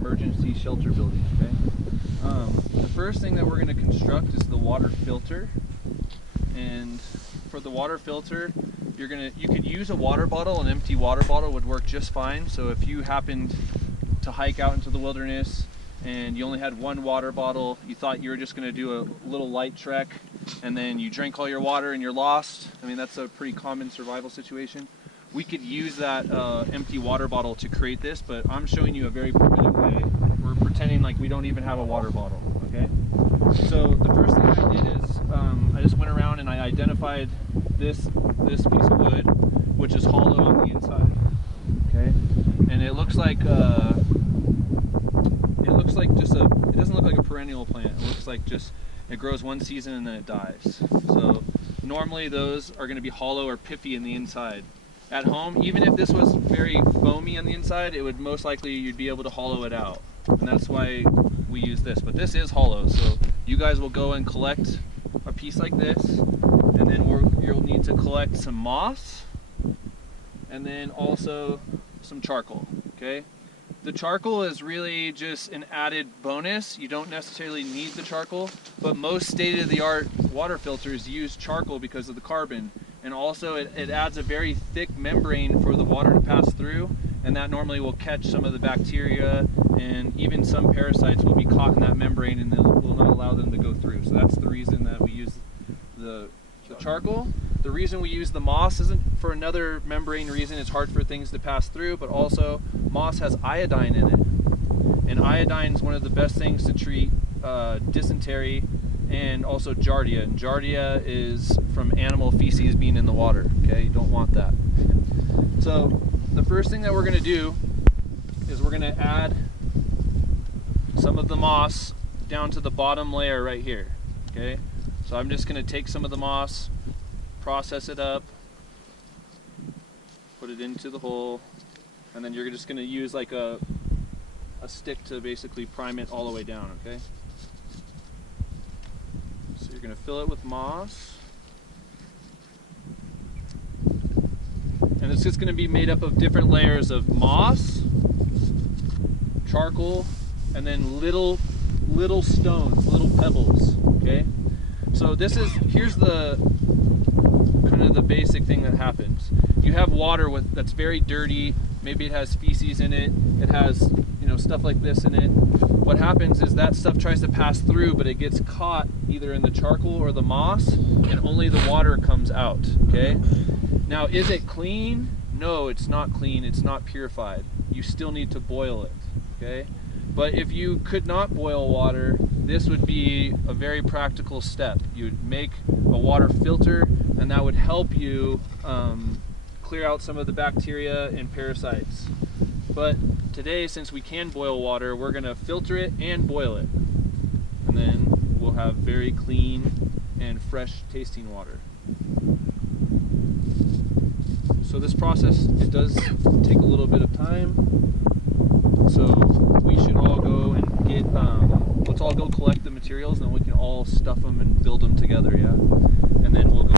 emergency shelter building. Okay. The first thing that we're going to construct is the water filter, and for the water filter, you could use a water bottle. An empty water bottle would work just fine. So if you happened to hike out into the wilderness and you only had one water bottle, you thought you were just going to do a little light trek, and then you drank all your water and you're lost. I mean, that's a pretty common survival situation. We could use that empty water bottle to create this, but I'm showing you a very primitive way. We're pretending like we don't even have a water bottle, okay? So the first thing I did is I just went around and I identified this piece of wood, which is hollow on the inside, okay? And it looks like it doesn't look like a perennial plant. It looks like just it grows one season and then it dies. So normally those are going to be hollow or piffy in the inside. At home, even if this was very foamy on the inside, it would most likely you'd be able to hollow it out. And that's why we use this. But this is hollow, so you guys will go and collect a piece like this, and then you'll need to collect some moss, and then also some charcoal, okay? The charcoal is really just an added bonus. You don't necessarily need the charcoal, but most state-of-the-art water filters use charcoal because of the carbon. And also it adds a very thick membrane for the water to pass through, and that normally will catch some of the bacteria, and even some parasites will be caught in that membrane and will not allow them to go through. So that's the reason that we use the charcoal. The reason we use the moss isn't for another membrane reason. It's hard for things to pass through, but also moss has iodine in it. And iodine is one of the best things to treat dysentery and also giardia. And giardia is from animal feces being in the water, okay? You don't want that. So the first thing that we're gonna do is we're gonna add some of the moss down to the bottom layer right here, okay? So I'm just gonna take some of the moss, process it up, put it into the hole, and then you're just gonna use like a stick to basically prime it all the way down, okay? So you're gonna fill it with moss. And it's just gonna be made up of different layers of moss, charcoal, and then little stones, little pebbles, okay? So here's the kind of the basic thing that happens. You have water that's very dirty, maybe it has feces in it, it has, stuff like this in it. What happens is that stuff tries to pass through, but it gets caught either in the charcoal or the moss, and only the water comes out, okay? Now, is it clean? No, it's not clean, it's not purified. You still need to boil it, okay? But if you could not boil water, this would be a very practical step. You would make a water filter, and that would help you clear out some of the bacteria and parasites. But today, since we can boil water, we're gonna filter it and boil it. And then we'll have very clean and fresh tasting water. So this process, it does take a little bit of time. So we should all go and get, let's all go collect the materials, and then we can all stuff them and build them together, yeah? And then we'll go